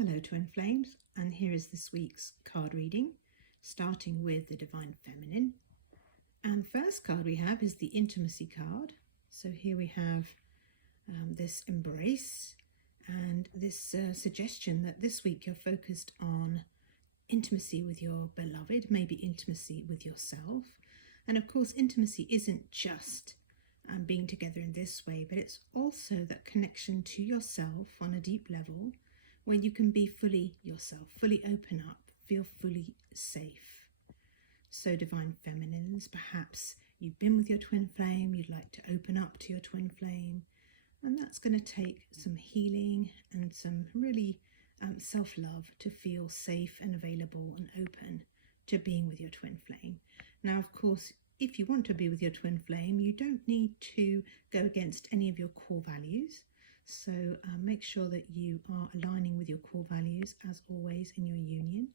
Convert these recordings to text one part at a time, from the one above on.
Hello Twin Flames, and here is this week's card reading, starting with the Divine Feminine. And the first card we have is the Intimacy card. So here we have this embrace and this suggestion that this week you're focused on intimacy with your beloved, maybe intimacy with yourself. And of course, intimacy isn't just being together in this way, but it's also that connection to yourself on a deep level, where you can be fully yourself, fully open up, feel fully safe. So Divine Feminines, perhaps you've been with your twin flame, you'd like to open up to your twin flame, and that's going to take some healing and some really self-love to feel safe and available and open to being with your twin flame. Now, of course, if you want to be with your twin flame, you don't need to go against any of your core values. So make sure that you are aligning with your core values as always in your union,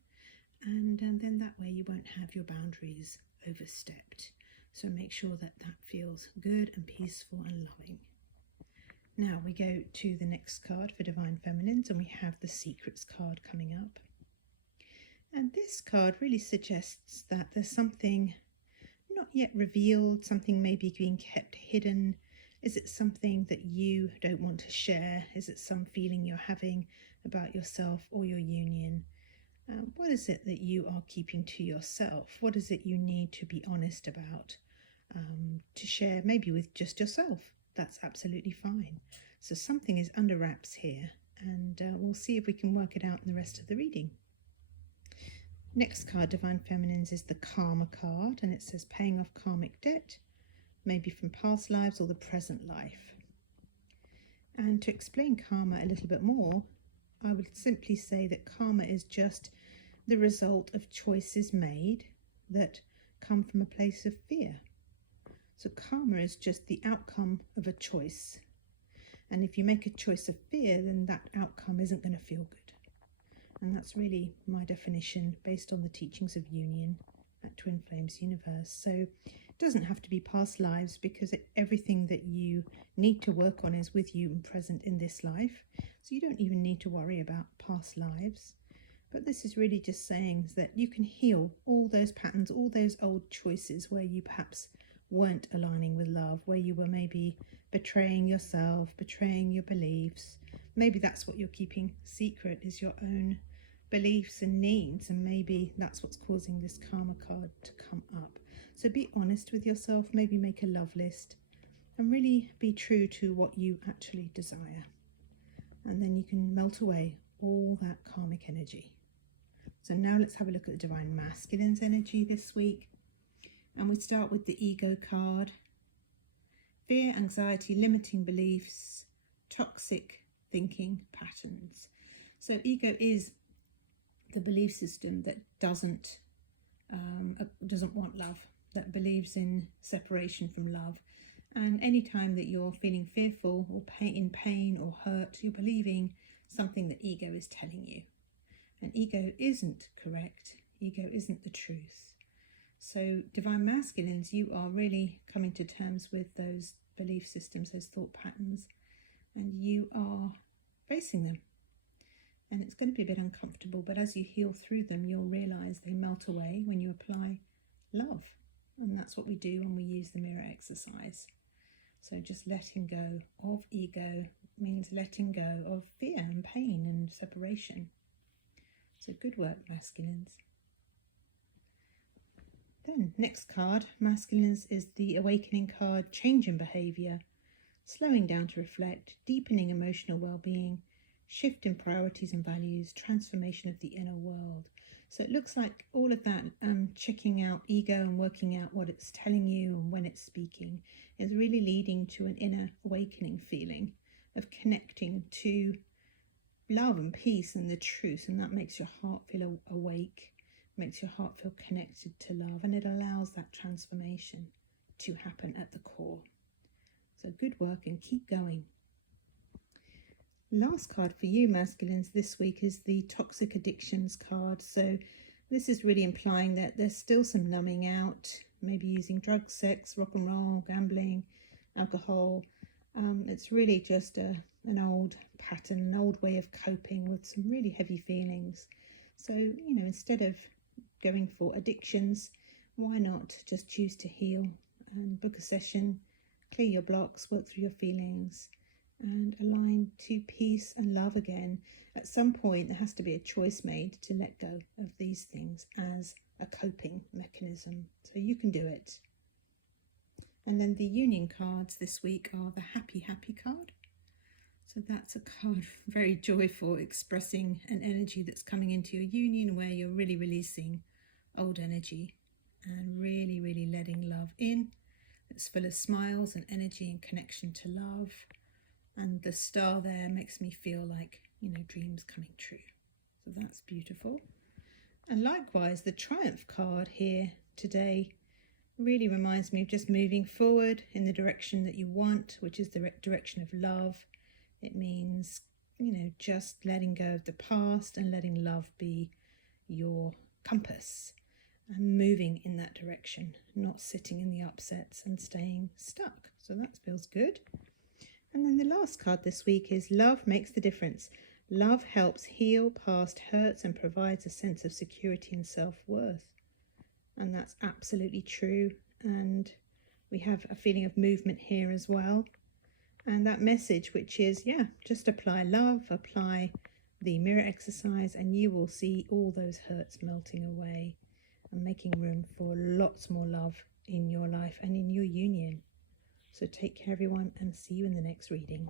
and then that way you won't have your boundaries overstepped. So make sure that that feels good and peaceful and loving. Now we go to the next card for Divine Feminines, and we have the Secrets card coming up. And this card really suggests that there's something not yet revealed, something maybe being kept hidden. Is it something that you don't want to share? Is it some feeling you're having about yourself or your union? What is it that you are keeping to yourself? What is it you need to be honest about, to share maybe with just yourself? That's absolutely fine. So something is under wraps here, and we'll see if we can work it out in the rest of the reading. Next card, Divine Feminines, is the Karma card, and it says paying off karmic debt, maybe from past lives or the present life. And to explain karma a little bit more, I would simply say that karma is just the result of choices made that come from a place of fear. So karma is just the outcome of a choice. And if you make a choice of fear, then that outcome isn't going to feel good. And that's really my definition based on the teachings of union at Twin Flames Universe. So it doesn't have to be past lives, because everything that you need to work on is with you and present in this life. So you don't even need to worry about past lives. But this is really just saying that you can heal all those patterns, all those old choices where you perhaps weren't aligning with love, where you were maybe betraying yourself, betraying your beliefs. Maybe that's what you're keeping secret, is your own beliefs and needs, and maybe that's what's causing this karma card to come up. So be honest with yourself, maybe make a love list, and really be true to what you actually desire. And then you can melt away all that karmic energy. So now let's have a look at the Divine Masculine's energy this week. And we start with the Ego card. Fear, anxiety, limiting beliefs, toxic thinking patterns. So ego is the belief system that doesn't want love, that believes in separation from love. And anytime that you're feeling fearful or in pain or hurt, you're believing something that ego is telling you. And ego isn't correct. Ego isn't the truth. So Divine Masculines, you are really coming to terms with those belief systems, those thought patterns, and you are facing them. And it's going to be a bit uncomfortable, but as you heal through them, you'll realize they melt away when you apply love. And that's what we do when we use the mirror exercise. So just letting go of ego means letting go of fear and pain and separation. So good work, Masculines. Then next card, Masculines, is the Awakening card, change in behavior, slowing down to reflect, deepening emotional well-being, shift in priorities and values, transformation of the inner world. So it looks like all of that, checking out ego and working out what it's telling you and when it's speaking, is really leading to an inner awakening feeling of connecting to love and peace and the truth. And that makes your heart feel awake, makes your heart feel connected to love, and it allows that transformation to happen at the core. So good work, and keep going. Last card for you, Masculines, this week is the Toxic Addictions card. So this is really implying that there's still some numbing out, maybe using drugs, sex, rock and roll, gambling, alcohol. It's really just a an old pattern, an old way of coping with some really heavy feelings. So, instead of going for addictions, why not just choose to heal and book a session, clear your blocks, work through your feelings, and align to peace and love again. At some point, there has to be a choice made to let go of these things as a coping mechanism. So you can do it. And then the union cards this week are the Happy Happy card. So that's a card very joyful, expressing an energy that's coming into your union where you're really releasing old energy and really, really letting love in. It's full of smiles and energy and connection to love. And the star there makes me feel like, dreams coming true. So that's beautiful. And likewise, the Triumph card here today really reminds me of just moving forward in the direction that you want, which is the direction of love. It means, just letting go of the past and letting love be your compass and moving in that direction, not sitting in the upsets and staying stuck. So that feels good. And then the last card this week is Love Makes the Difference. Love helps heal past hurts and provides a sense of security and self-worth. And that's absolutely true. And we have a feeling of movement here as well. And that message, which is, just apply love, apply the mirror exercise, and you will see all those hurts melting away and making room for lots more love in your life and in your union. So take care, everyone, and see you in the next reading.